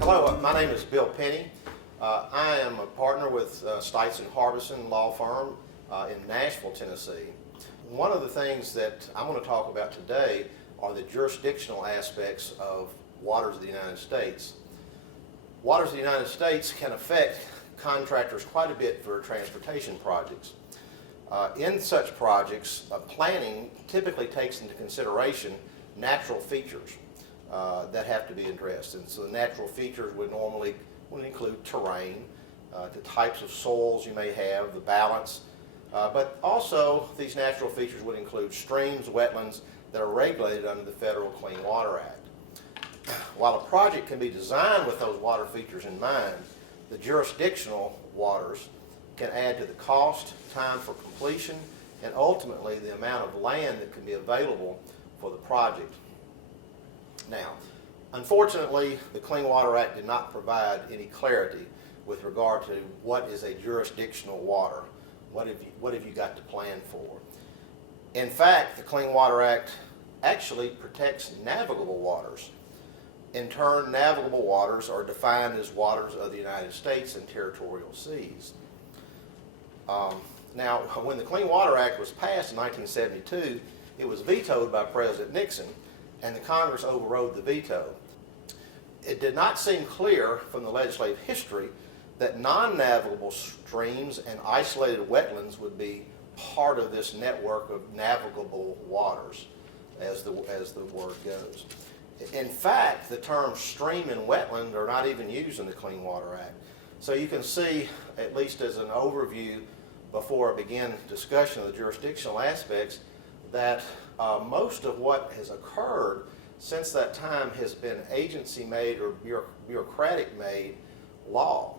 Hello, my name is Bill Penny. I am a partner with Stites and Harbison Law Firm in Nashville, Tennessee. One of the things that I'm going to talk about today are the jurisdictional aspects of waters of the United States. Waters of the United States can affect contractors quite a bit for transportation projects. In such projects, planning typically takes into consideration natural features that have to be addressed. And so the natural features would include terrain, the types of soils you may have, the balance, but also these natural features would include streams, wetlands that are regulated under the Federal Clean Water Act. While a project can be designed with those water features in mind, the jurisdictional waters can add to the cost, time for completion, and ultimately the amount of land that can be available for the project. Now, unfortunately, the Clean Water Act did not provide any clarity with regard to what is a jurisdictional water. What have you got to plan for? In fact, the Clean Water Act actually protects navigable waters. In turn, navigable waters are defined as waters of the United States and territorial seas. Now, when the Clean Water Act was passed in 1972, it was vetoed by President Nixon, and the Congress overrode the veto. It did not seem clear from the legislative history that non-navigable streams and isolated wetlands would be part of this network of navigable waters, as the word goes. In fact, the terms stream and wetland are not even used in the Clean Water Act. So you can see, at least as an overview before I begin discussion of the jurisdictional aspects, that most of what has occurred since that time has been agency-made or bureaucratic-made law.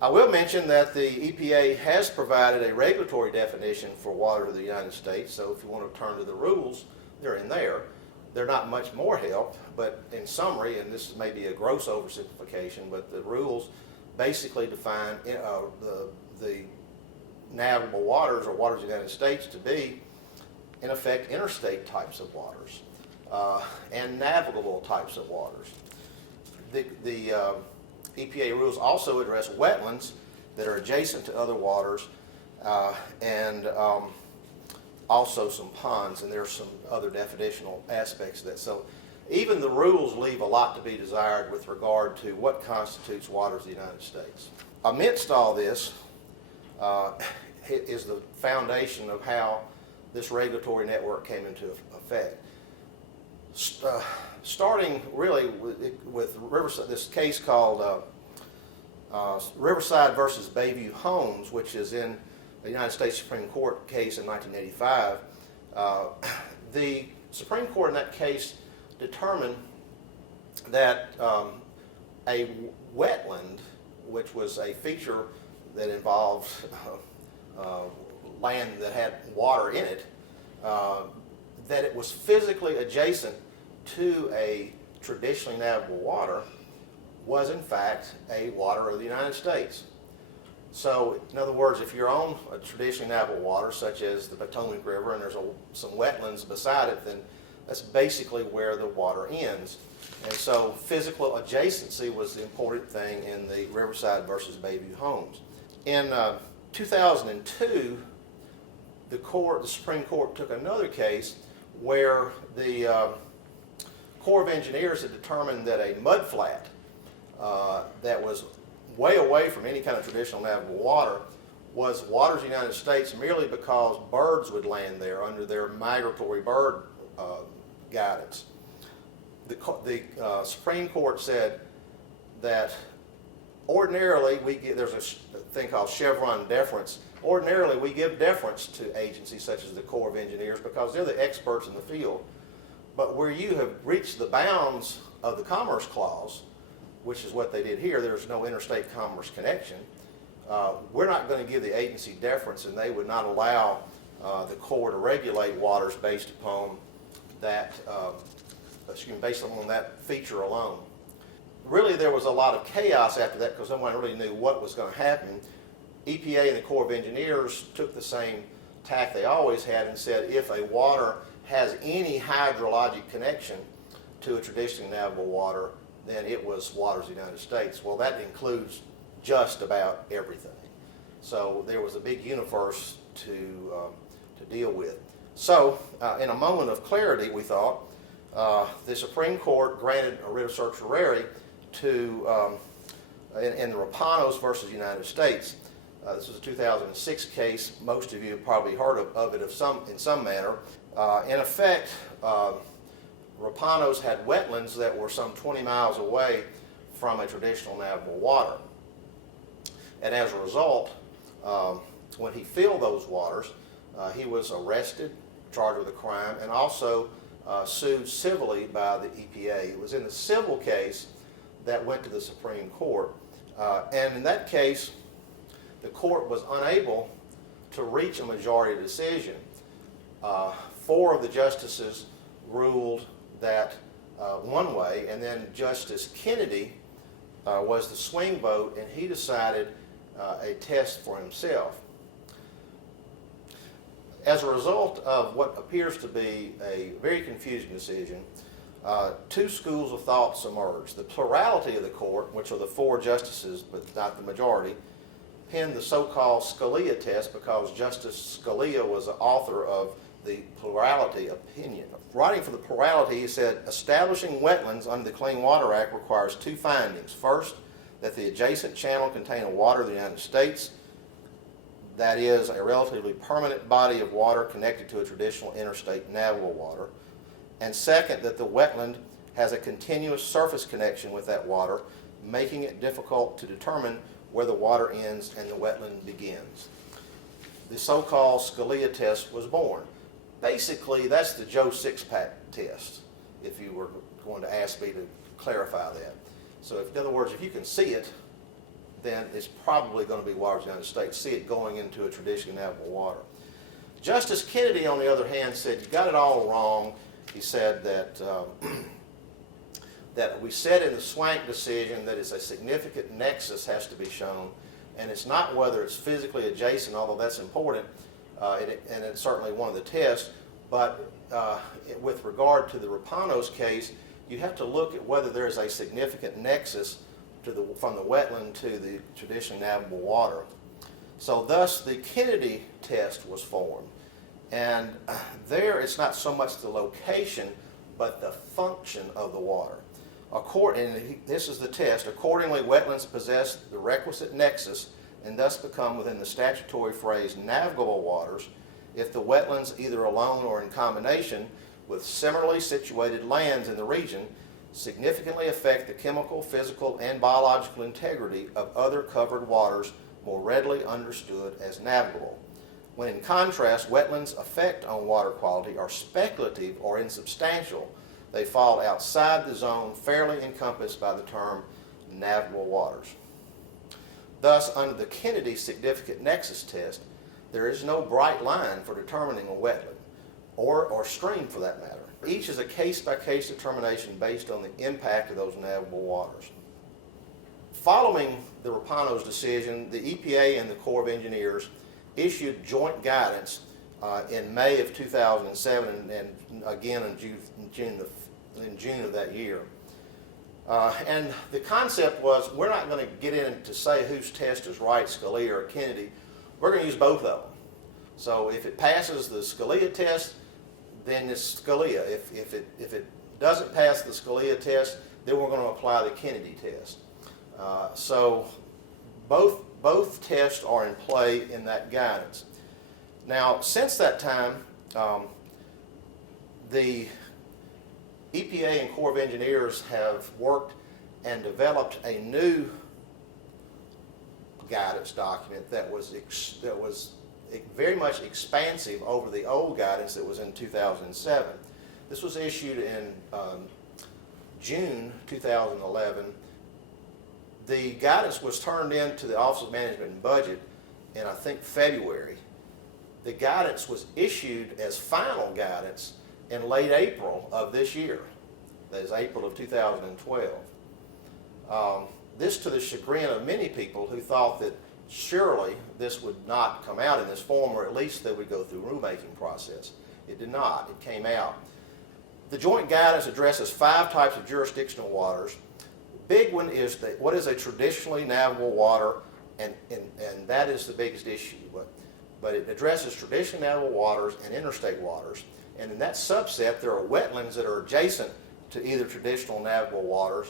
I will mention that the EPA has provided a regulatory definition for water of the United States, so if you want to turn to the rules, they're in there. They're not much more help, but in summary, and this may be a gross oversimplification, but the rules basically define the navigable waters or waters of the United States to be, in effect, interstate types of waters and navigable types of waters. The EPA rules also address wetlands that are adjacent to other waters and also some ponds, and there's some other definitional aspects of that. So even the rules leave a lot to be desired with regard to what constitutes waters of the United States. Amidst all this is the foundation of how this regulatory network came into effect. Starting really with Riverside, this case called Riverside versus Bayview Homes, which is in the United States Supreme Court case in 1985. The Supreme Court in that case determined that a wetland, which was a feature that involved land that had water in it, that it was physically adjacent to a traditionally navigable water, was in fact a water of the United States. So, in other words, if you're on a traditionally navigable water, such as the Potomac River, and there's some wetlands beside it, then that's basically where the water ends. And so physical adjacency was the important thing in the Riverside versus Bayview Homes. In 2002, the Supreme Court took another case where the Corps of Engineers had determined that a mudflat that was way away from any kind of traditional navigable water was waters of the United States merely because birds would land there under their migratory bird guidance. The Supreme Court said that ordinarily there's a thing called Chevron deference. Ordinarily we give deference to agencies such as the Corps of Engineers because they're the experts in the field. But where you have reached the bounds of the Commerce Clause, which is what they did here, there's no interstate commerce connection, we're not going to give the agency deference, and they would not allow the Corps to regulate waters based upon that based on that feature alone. Really, there was a lot of chaos after that because no one really knew what was going to happen. EPA and the Corps of Engineers took the same tack they always had and said if a water has any hydrologic connection to a traditionally navigable water, then it was waters of the United States. Well, that includes just about everything. So there was a big universe to deal with. So in a moment of clarity, we thought, the Supreme Court granted a writ of certiorari to, in the Rapanos versus United States. This was a 2006 case. Most of you have probably heard of it in some manner. In effect, Rapanos had wetlands that were some 20 miles away from a traditional navigable water. And as a result, when he filled those waters, he was arrested, charged with a crime, and also sued civilly by the EPA. It was in the civil case that went to the Supreme Court. And in that case, the court was unable to reach a majority decision. 4 of the justices ruled that one way, and then Justice Kennedy was the swing vote, and he decided a test for himself. As a result of what appears to be a very confusing decision, 2 schools of thoughts emerged. The plurality of the court, which are the 4 justices, but not the majority, penned the so-called Scalia test because Justice Scalia was the author of the plurality opinion. Writing for the plurality, he said, establishing wetlands under the Clean Water Act requires 2 findings. First, that the adjacent channel contain a water of the United States, that is, a relatively permanent body of water connected to a traditional interstate navigable water. And second, that the wetland has a continuous surface connection with that water, making it difficult to determine where the water ends and the wetland begins. The so-called Scalia test was born. Basically, that's the Joe Six-Pack test, if you were going to ask me to clarify that. So in other words, if you can see it, then it's probably going to be waters of the United States. See it going into a traditionally navigable water. Justice Kennedy, on the other hand, said you got it all wrong. He said that that we said in the Swank decision that it's a significant nexus has to be shown, and it's not whether it's physically adjacent, although that's important, and it's certainly one of the tests, but with regard to the Rapanos case, you have to look at whether there is a significant nexus from the wetland to the traditionally navigable water. So thus the Kennedy test was formed. And there it's not so much the location, but the function of the water. This is the test. Accordingly, wetlands possess the requisite nexus and thus become within the statutory phrase navigable waters if the wetlands, either alone or in combination with similarly situated lands in the region, significantly affect the chemical, physical, and biological integrity of other covered waters more readily understood as navigable. When in contrast, wetlands' effect on water quality are speculative or insubstantial, they fall outside the zone fairly encompassed by the term navigable waters. Thus, under the Kennedy significant nexus test, there is no bright line for determining a wetland, or stream for that matter. Each is a case-by-case determination based on the impact of those navigable waters. Following the Rapanos decision, the EPA and the Corps of Engineers issued joint guidance in May of 2007 and again in June of that year. And the concept was we're not going to get in to say whose test is right, Scalia or Kennedy. We're going to use both of them. So if it passes the Scalia test, then it's Scalia. If it doesn't pass the Scalia test, then we're going to apply the Kennedy test. So both tests are in play in that guidance. Now, since that time, the EPA and Corps of Engineers have worked and developed a new guidance document that was very much expansive over the old guidance that was in 2007. This was issued in June 2011. The guidance was turned in to the Office of Management and Budget in, I think, February. The guidance was issued as final guidance in late April of this year. That is April of 2012. This to the chagrin of many people who thought that surely this would not come out in this form, or at least they would go through a rulemaking process. It did not. It came out. The joint guidance addresses 5 types of jurisdictional waters. Big one is what is a traditionally navigable water, and that is the biggest issue. But it addresses traditionally navigable waters and interstate waters. And in that subset, there are wetlands that are adjacent to either traditional navigable waters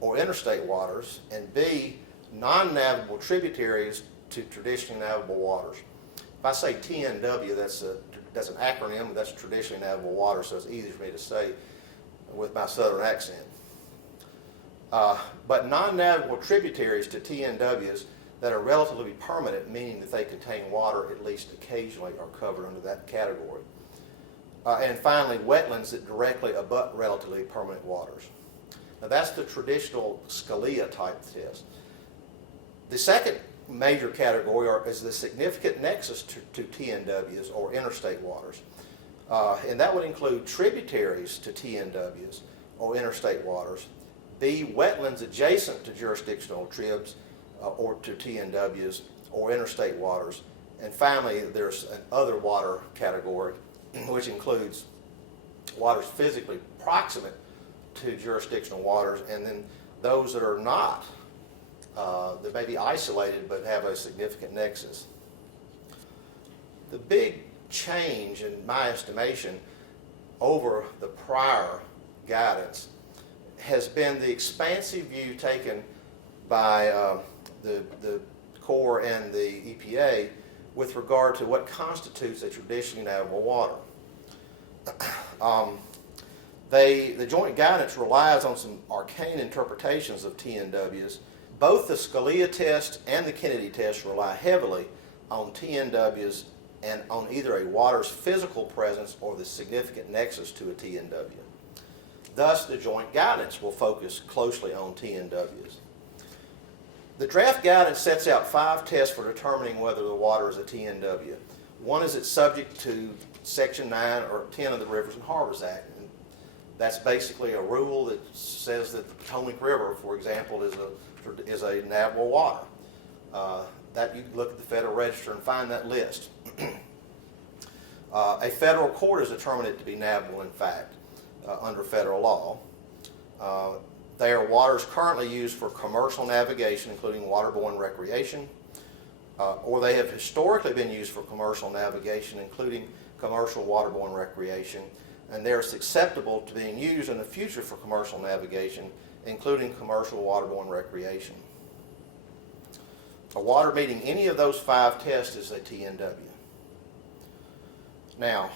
or interstate waters, and B, non-navigable tributaries to traditionally navigable waters. If I say TNW, that's an acronym, but that's traditionally navigable water, so it's easy for me to say with my southern accent. But non-navigable tributaries to TNWs that are relatively permanent, meaning that they contain water at least occasionally, are covered under that category. And finally, wetlands that directly abut relatively permanent waters. Now that's the traditional Scalia type test. The second major category is the significant nexus to TNWs or interstate waters. And that would include tributaries to TNWs or interstate waters, B, wetlands adjacent to jurisdictional tribs or to TNWs or interstate waters, and finally there's an other water category which includes waters physically proximate to jurisdictional waters, and then those that are not, that may be isolated but have a significant nexus. The big change, in my estimation, over the prior guidance has been the expansive view taken by the Corps and the EPA with regard to what constitutes a traditionally navigable water. The joint guidance relies on some arcane interpretations of TNWs. Both the Scalia test and the Kennedy test rely heavily on TNWs and on either a water's physical presence or the significant nexus to a TNW. Thus, the joint guidance will focus closely on TNWs. The draft guidance sets out 5 tests for determining whether the water is a TNW. One is it's subject to Section 9 or 10 of the Rivers and Harbors Act. And that's basically a rule that says that the Potomac River, for example, is a navigable water. That you can look at the Federal Register and find that list. A federal court has determined it to be navigable, in fact, under federal law. They are waters currently used for commercial navigation, including waterborne recreation, or they have historically been used for commercial navigation, including commercial waterborne recreation, and they are susceptible to being used in the future for commercial navigation, including commercial waterborne recreation. A water meeting any of those 5 tests is a TNW. Now,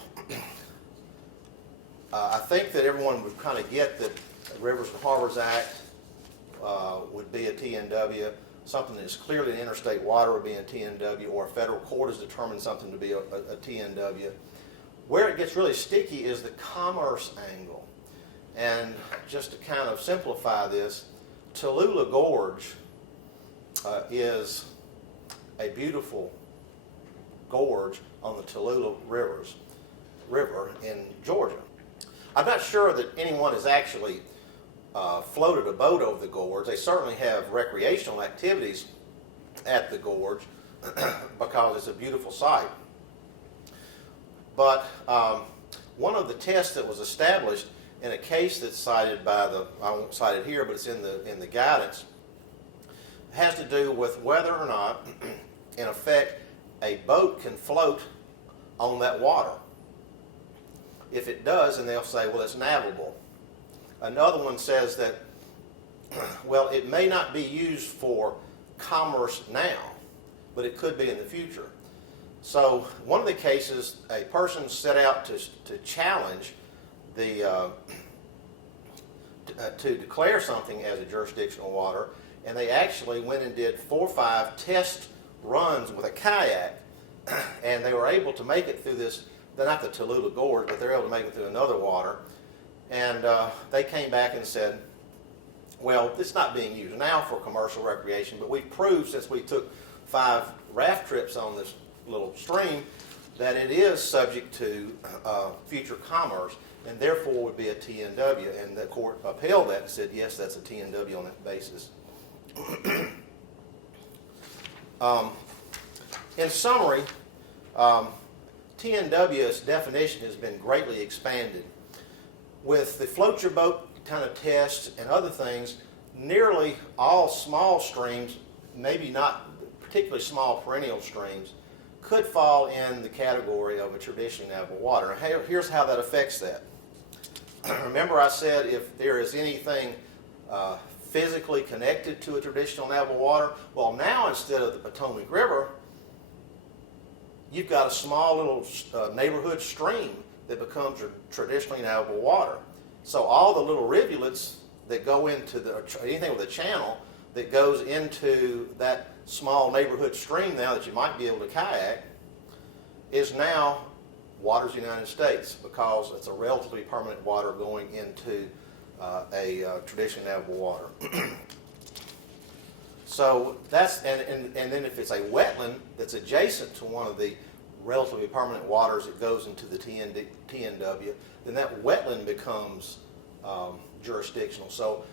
I think that everyone would kind of get that the Rivers and Harbors Act would be a TNW, something that is clearly an interstate water would be a TNW, or a federal court has determined something to be a TNW. Where it gets really sticky is the commerce angle. And just to kind of simplify this, Tallulah Gorge is a beautiful gorge on the Tallulah River in Georgia. I'm not sure that anyone has actually floated a boat over the gorge. They certainly have recreational activities at the gorge because it's a beautiful sight. But one of the tests that was established in a case that's cited by I won't cite it here, but it's in the guidance, has to do with whether or not, in effect, a boat can float on that water. If it does, then they'll say, well, it's navigable. Another one says that, well, it may not be used for commerce now, but it could be in the future. So one of the cases, a person set out to challenge to declare something as a jurisdictional water, and they actually went and did 4 or 5 test runs with a kayak, and they were able to make it through this, not the Tallulah Gorge, but they were able to make it through another water. And they came back and said, well, it's not being used now for commercial recreation, but we've proved, since we took 5 raft trips on this little stream, that it is subject to future commerce. and therefore would be a TNW. And the court upheld that and said, yes, that's a TNW on that basis. In summary, TNW's definition has been greatly expanded. With the float your boat kind of test and other things, nearly all small streams, maybe not particularly small perennial streams, could fall in the category of a traditionally navigable water. And here's how that affects that. Remember I said if there is anything physically connected to a traditional navigable water, well now instead of the Potomac River, you've got a small little neighborhood stream that becomes your traditionally navigable water. So all the little rivulets that go into anything with a channel that goes into that small neighborhood stream now that you might be able to kayak is now waters of the United States, because it's a relatively permanent water going into a traditionally navigable water. So that's, and then if it's a wetland that's adjacent to one of the relatively permanent waters that goes into the TNW, then that wetland becomes jurisdictional. So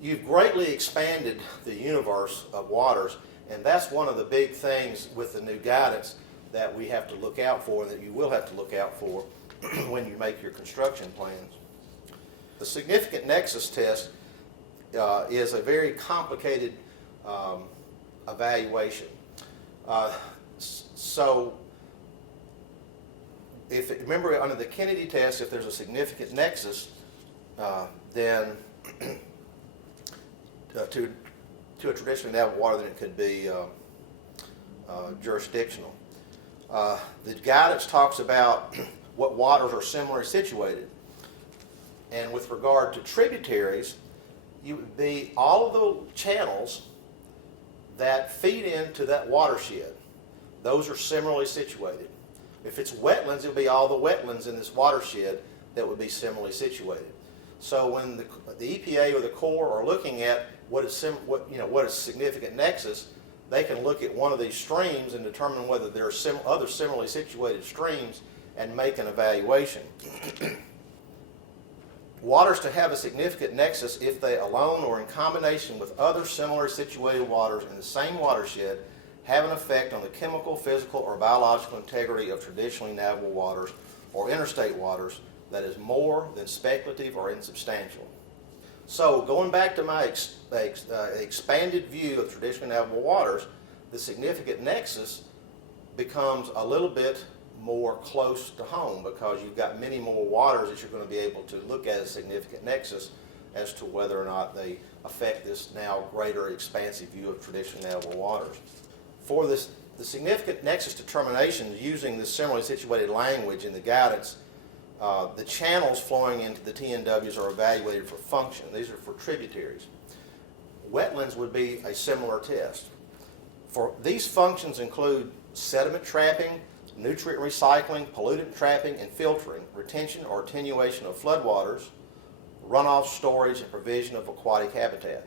you've greatly expanded the universe of waters, and that's one of the big things with the new guidance that we have to look out for, and that you will have to look out for when you make your construction plans. The significant nexus test is a very complicated evaluation. So remember under the Kennedy test, if there's a significant nexus, then to a traditionally navigable water, then it could be jurisdictional. The guidance talks about what waters are similarly situated. And with regard to tributaries, you would be all of the channels that feed into that watershed. Those are similarly situated. If it's wetlands, it would be all the wetlands in this watershed that would be similarly situated. So when the EPA or the Corps are looking at what is significant nexus, they can look at one of these streams and determine whether there are other similarly situated streams and make an evaluation. Waters to have a significant nexus if they alone or in combination with other similarly situated waters in the same watershed have an effect on the chemical, physical, or biological integrity of traditionally navigable waters or interstate waters that is more than speculative or insubstantial. So going back to my expanded view of traditionally navigable waters, the significant nexus becomes a little bit more close to home, because you've got many more waters that you're going to be able to look at as significant nexus as to whether or not they affect this now greater expansive view of traditionally navigable waters. For the significant nexus determinations using this similarly situated language in the guidance, the channels flowing into the TNWs are evaluated for function. These are for tributaries. Wetlands would be a similar test. For these functions include sediment trapping, nutrient recycling, pollutant trapping and filtering, retention or attenuation of floodwaters, runoff storage, and provision of aquatic habitat.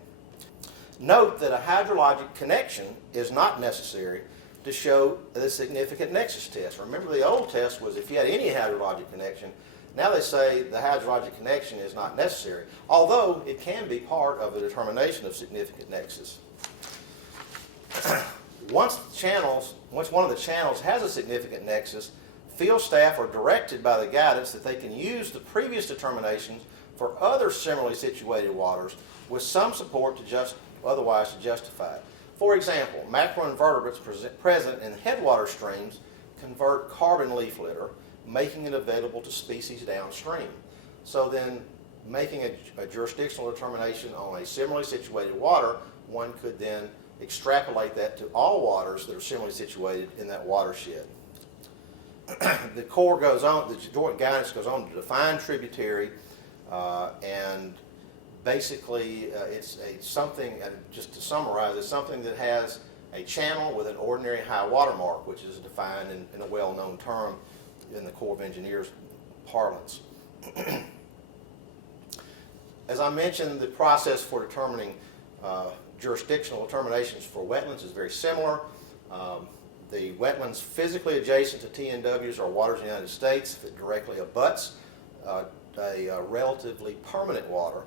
Note that a hydrologic connection is not necessary to show the significant nexus test. Remember, the old test was if you had any hydrologic connection. Now they say the hydrologic connection is not necessary, although it can be part of the determination of significant nexus. Once one of the channels has a significant nexus, field staff are directed by the guidance that they can use the previous determinations for other similarly situated waters with some support to otherwise to justify it. For example, macroinvertebrates present in headwater streams convert carbon leaf litter, making it available to species downstream. So then, making a jurisdictional determination on a similarly situated water, one could then extrapolate that to all waters that are similarly situated in that watershed. The Corps goes on, the joint guidance goes on to define tributary, and basically it's something, just to summarize, it's something that has a channel with an ordinary high water mark, which is defined in a well-known term in the Corps of Engineers parlance. As I mentioned, the process for determining jurisdictional determinations for wetlands is very similar. The wetlands physically adjacent to TNWs are waters in the United States if it directly abuts a relatively permanent water.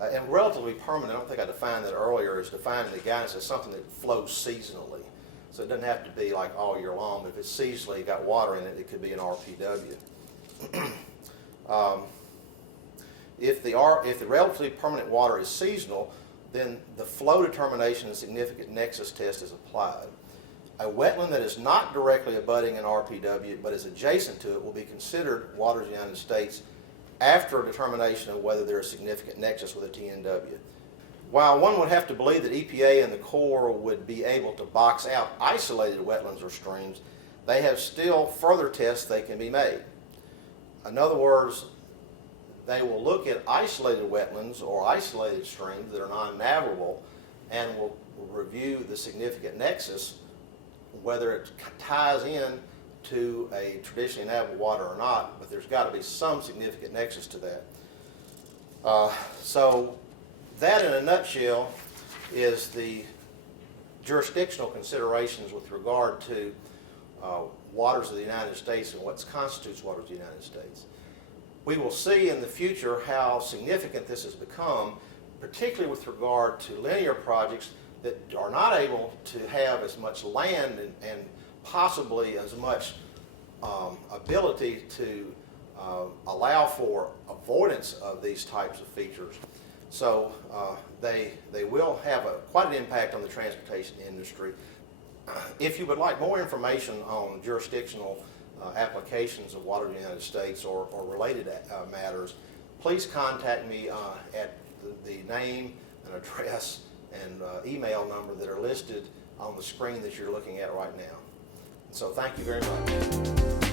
And relatively permanent, I don't think I defined that earlier, is defined in the guidance as something that flows seasonally. So it doesn't have to be like all year long, but if it's seasonally got water in it, it could be an RPW. If the relatively permanent water is seasonal, then the flow determination and significant nexus test is applied. A wetland that is not directly abutting an RPW but is adjacent to it will be considered waters of the United States after a determination of whether there is significant nexus with a TNW. While one would have to believe that EPA and the Corps would be able to box out isolated wetlands or streams, they have still further tests they can be made. In other words, they will look at isolated wetlands or isolated streams that are non-navigable and will review the significant nexus, whether it ties in to a traditionally navigable water or not, but there's got to be some significant nexus to that. So that, in a nutshell, is the jurisdictional considerations with regard to waters of the United States and what constitutes waters of the United States. We will see in the future how significant this has become, particularly with regard to linear projects that are not able to have as much land and possibly as much ability to allow for avoidance of these types of features. So they will have quite an impact on the transportation industry. If you would like more information on jurisdictional applications of water in the United States or related matters, please contact me at the name and address and email number that are listed on the screen that you're looking at right now. So thank you very much.